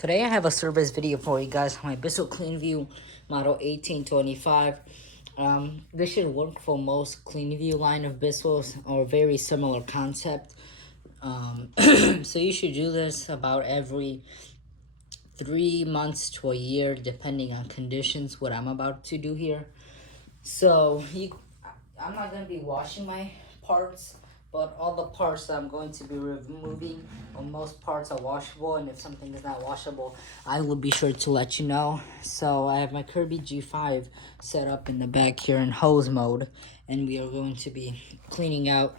Today I have a service video for you guys. My Bissel cleanview model 1825. This should work for most cleanview line of Bissels or very similar concept. So you should do this about every 3 months to a year, depending on conditions. What I'm about to do here. So I'm not gonna be washing my parts, but all the parts that I'm going to be removing, or most parts are washable, and if something is not washable, I will be sure to let you know. So I have my Kirby G5 set up in the back here in hose mode, and we are going to be cleaning out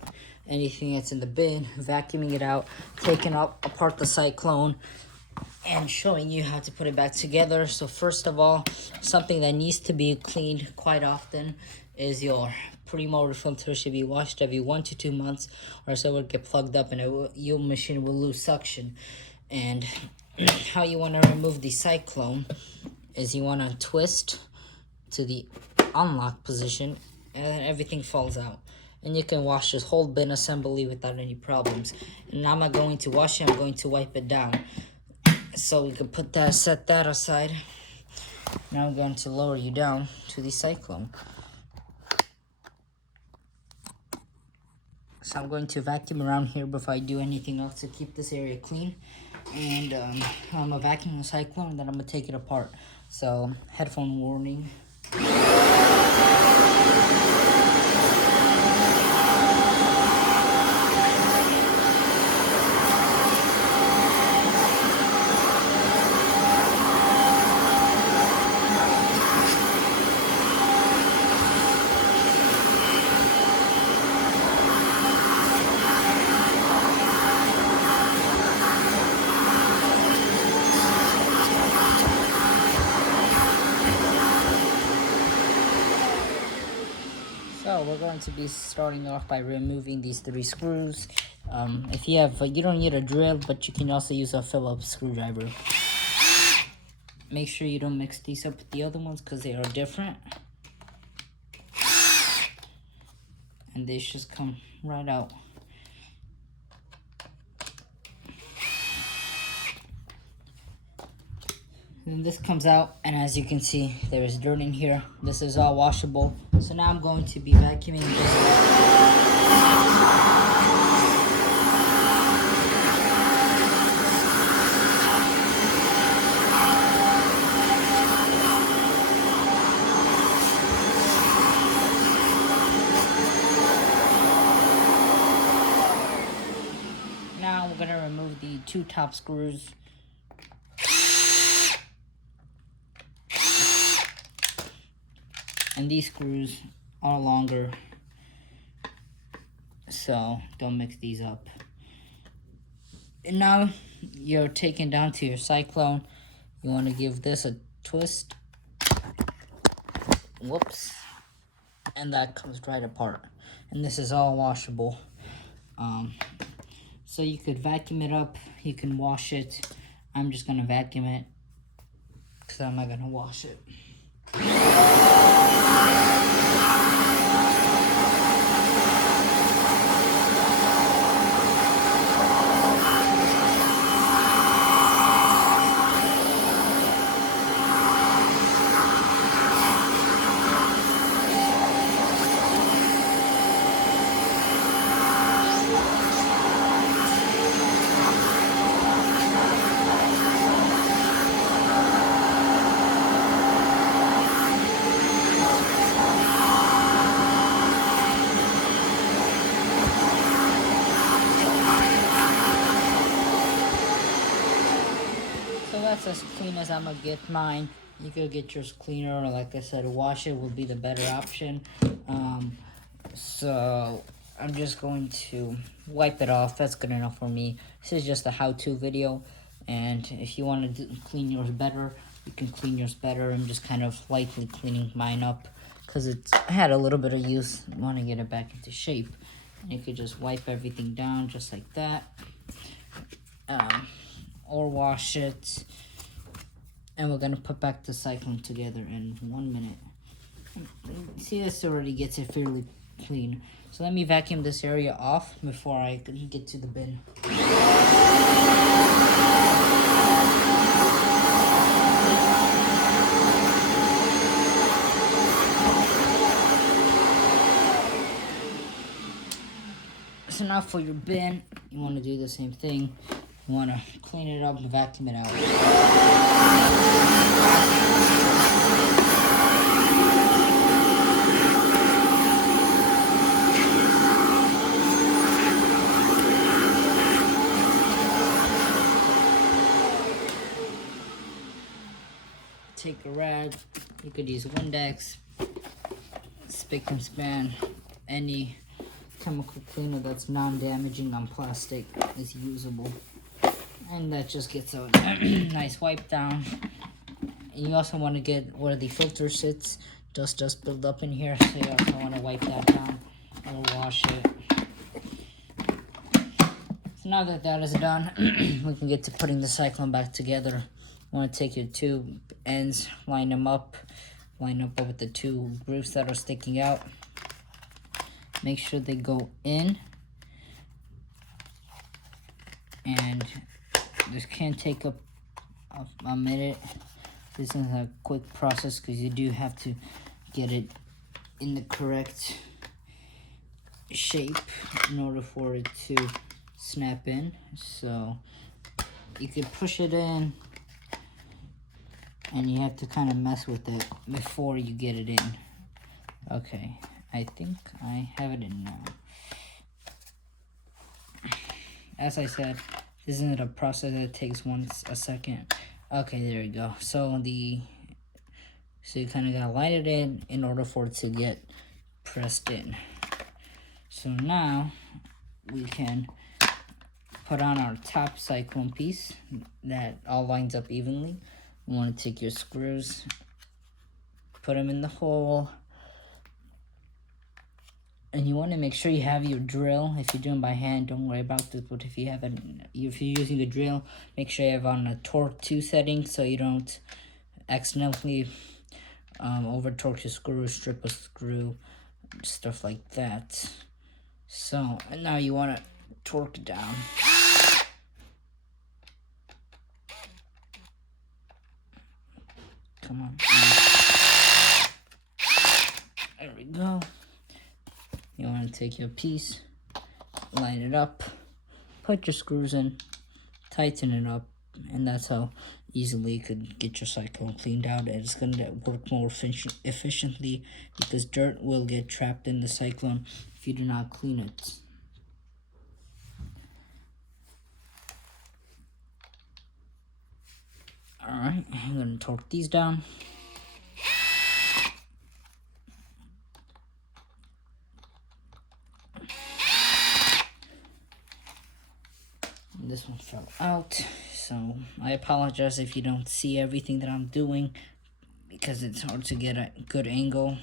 anything that's in the bin, vacuuming it out, taking apart the Cyclone, and showing you how to put it back together. So first of all, something that needs to be cleaned quite often is your pre-motor filter. Should be washed every 1 to 2 months, or so it will get plugged up and your machine will lose suction. And how you want to remove the Cyclone is you want to twist to the unlock position, and then everything falls out. And you can wash this whole bin assembly without any problems. And I'm not going to wash it, I'm going to wipe it down. So we can set that aside. Now I'm going to lower you down to the Cyclone. So I'm going to vacuum around here before I do anything else to keep this area clean. And I'm gonna vacuum the Cyclone, and then I'm gonna take it apart. So headphone warning. So we're going to be starting off by removing these 3 screws. If you have, you don't need a drill, but you can also use a Phillips screwdriver. Make sure you don't mix these up with the other ones because they are different. And they just come right out. And this comes out, and as you can see, there is dirt in here. This is all washable. So now I'm going to be vacuuming this. Now we're gonna remove the 2 top screws. And these screws are longer, so don't mix these up. And now you're taken down to your Cyclone. You want to give this a twist. Whoops. And that comes right apart. And this is all washable. So you could vacuum it up. You can wash it. I'm just going to vacuum it because I'm not going to wash it. That's as clean as I'm gonna get mine. You could get yours cleaner, or like I said, wash it would be the better option. So I'm just going to wipe it off. That's good enough for me. This is just a how-to video, and if you want to clean yours better, you can clean yours better. I'm just kind of lightly cleaning mine up because it's had a little bit of use. I want to get it back into shape. And you could just wipe everything down just like that. Or wash it, and we're gonna put back the Cyclone together in 1 minute. See, this already gets it fairly clean. So let me vacuum this area off before I get to the bin. now for your bin, you want to do the same thing. You want to clean it up and vacuum it out. Take a rag, you could use Windex, spick and span, any chemical cleaner that's non-damaging on plastic is usable. And that just gets a nice wipe down. And you also want to get where the filter sits. Dust does build up in here, so you also want to wipe that down and wash it. So now that that is done, we can get to putting the cyclone back together. You want to take your two ends, line up with the two grooves that are sticking out. Make sure they go in, and this can take a minute. This is a quick process because you do have to get it in the correct shape in order for it to snap in. So you can push it in, and you have to kind of mess with it before you get it in. Okay, I think I have it in now. As I said, this isn't a process that takes a second. Okay, there you go. So you kind of gotta line it in order for it to get pressed in. So now we can put on our top cyclone piece that all lines up evenly. You want to take your screws, put them in the hole, and you want to make sure you have your drill. If you're doing by hand, don't worry about this, but if you're using a drill, make sure you have on a torque 2 setting so you don't accidentally over torque your screw, strip a screw, stuff like that. So, and now you want to torque it down. Come on. There we go. You want to take your piece, line it up, put your screws in, tighten it up, and that's how easily you could get your cyclone cleaned out. And it's going to work more efficiently because dirt will get trapped in the cyclone if you do not clean it. Alright, I'm going to torque these down. This one fell out, so I apologize if you don't see everything that I'm doing because it's hard to get a good angle.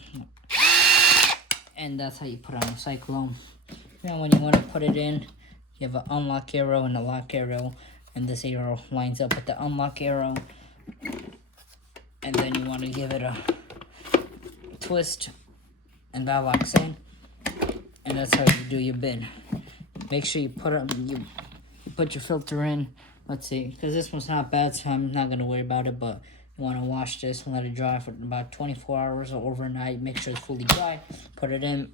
And that's how you put on a cyclone. Now when you want to put it in, you have an unlock arrow and a lock arrow, and this arrow lines up with the unlock arrow. And then you want to give it a twist, and that locks in. And that's how you do your bin. Make sure you put your filter in. Let's see, because this one's not bad, so I'm not going to worry about it, but you want to wash this and let it dry for about 24 hours or overnight. Make sure it's fully dry. Put it in.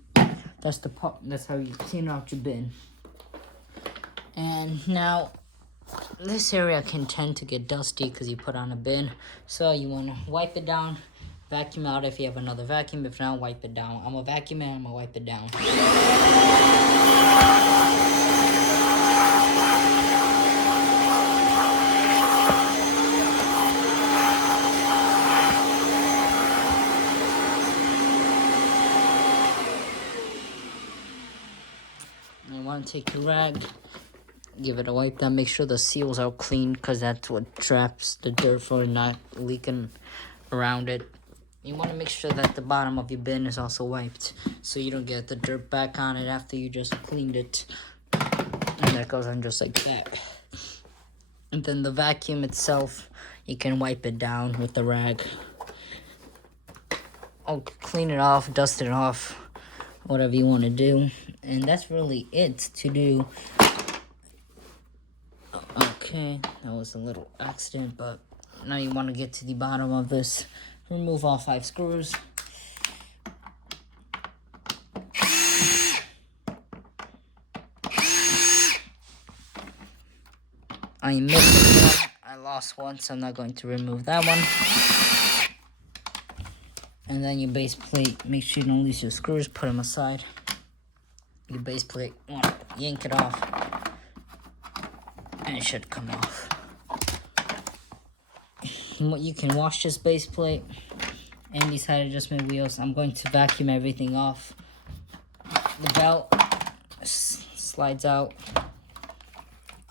That's how you clean out your bin. And now, this area can tend to get dusty because you put on a bin. So you want to wipe it down, vacuum out if you have another vacuum. If not, wipe it down. I'm going to vacuum it and I'm going to wipe it down. You want to take your rag, give it a wipe down, make sure the seals are clean because that's what traps the dirt for not leaking around it. You want to make sure that the bottom of your bin is also wiped so you don't get the dirt back on it after you just cleaned it. And that goes on just like that. And then the vacuum itself, you can wipe it down with the rag. Oh, clean it off, dust it off, whatever you want to do. And that's really it to do. Okay, that was a little accident, but now you want to get to the bottom of this. Remove all 5 screws. I'm missing one. I lost one, so I'm not going to remove that one. And then your base plate, make sure you don't lose your screws, put them aside. Your base plate, you want to yank it off, and it should come off. You can wash this base plate and these side adjustment wheels. I'm going to vacuum everything off. The belt slides out.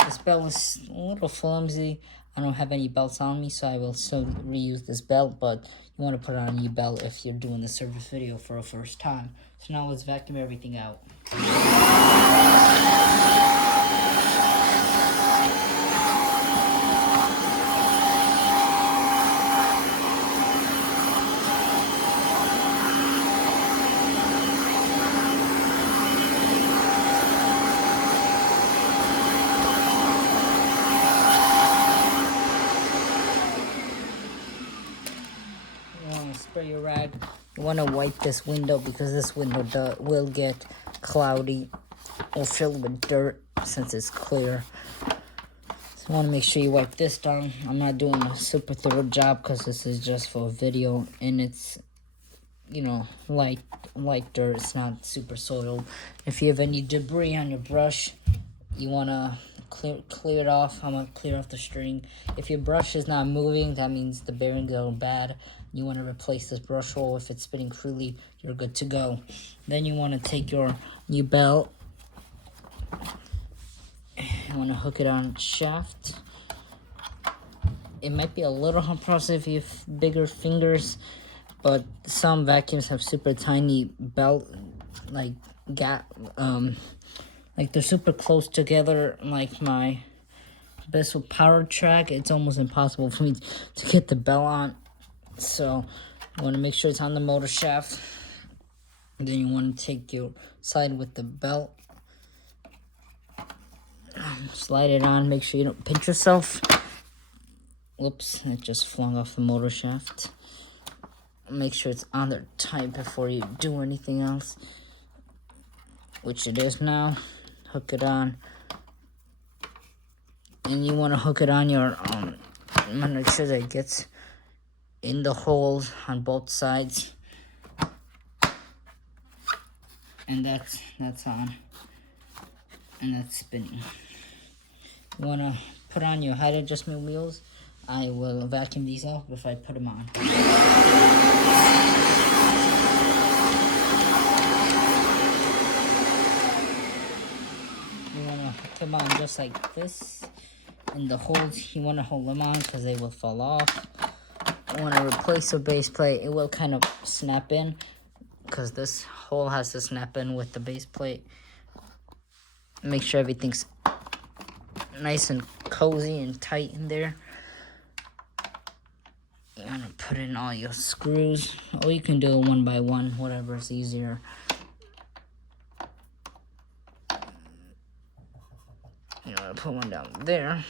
This belt is a little flimsy. I don't have any belts on me, so I will still reuse this belt, but you want to put on a new belt if you're doing the service video for a first time. So now let's vacuum everything out. Spray your rag. You want to wipe this window because this window will get cloudy or filled with dirt since it's clear. So you want to make sure you wipe this down. I'm not doing a super thorough job because this is just for a video and it's, you know, light dirt. It's not super soiled. If you have any debris on your brush, you want to clear it off. I'm going to clear off the string. If your brush is not moving, that means the bearings are bad. You want to replace this brush hole. If it's spinning freely, you're good to go. Then you want to take your new belt. You want to hook it on shaft. It might be a little hard process if you have bigger fingers, but some vacuums have super tiny belt, like they're super close together. Like my Bissel Power Track, it's almost impossible for me to get the belt on. So you want to make sure it's on the motor shaft. And then you want to take your side with the belt, slide it on. Make sure you don't pinch yourself. Whoops, it just flung off the motor shaft. Make sure it's on there tight before you do anything else, which it is now. Hook it on, and you want to hook it on your make sure that it gets in the holes on both sides, and that's on, and that's spinning. You want to put on your height adjustment wheels. I will vacuum these off before I put them on. You want to put them on just like this. In the holes, you want to hold them on because they will fall off. When I replace the base plate, it will kind of snap in because this hole has to snap in with the base plate. Make sure everything's nice and cozy and tight in there. You want to put in all your screws, or you can do it one by one, whatever is easier. You want to put one down there.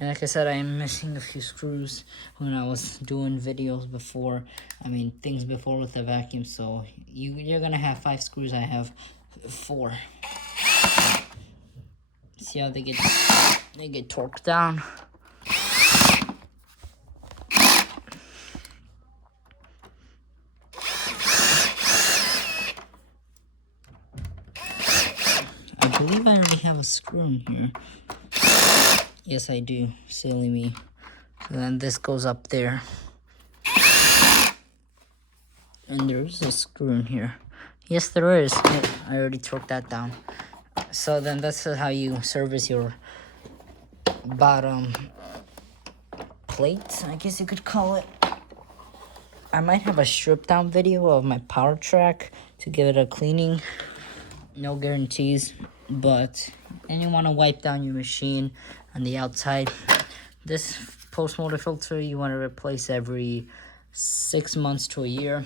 And like I said, I am missing a few screws when I was doing videos before. I mean, things before with the vacuum. So you're going to have 5 screws. I have 4. See how they get torqued down? I believe I already have a screw in here. Yes, I do. Silly me. So then this goes up there. And there's a screw in here. Yes, there is. I already torqued that down. So then that's how you service your bottom plate, I guess you could call it. I might have a strip down video of my power track to give it a cleaning. No guarantees, but then you want to wipe down your machine on the outside. This post motor filter you want to replace every 6 months to a year.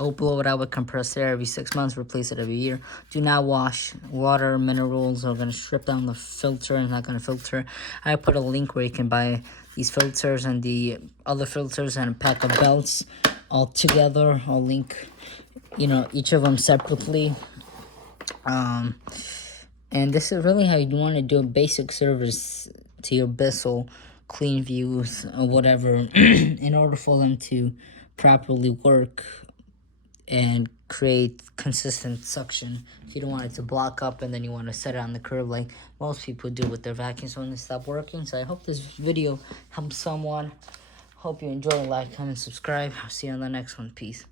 Or blow it out with compressed air every 6 months, replace it every year. Do not wash. Water, minerals are going to strip down the filter and not going to filter. I put a link where you can buy these filters and the other filters and a pack of belts all together. I'll link, each of them separately. And this is really how you want to do a basic service to your Bissel clean views or whatever in order for them to properly work and create consistent suction. If you don't want it to block up and then you want to set it on the curb like most people do with their vacuums when they stop working. So I hope this video helps someone. Hope you enjoy. Like, comment, subscribe. I'll see you on the next one. Peace.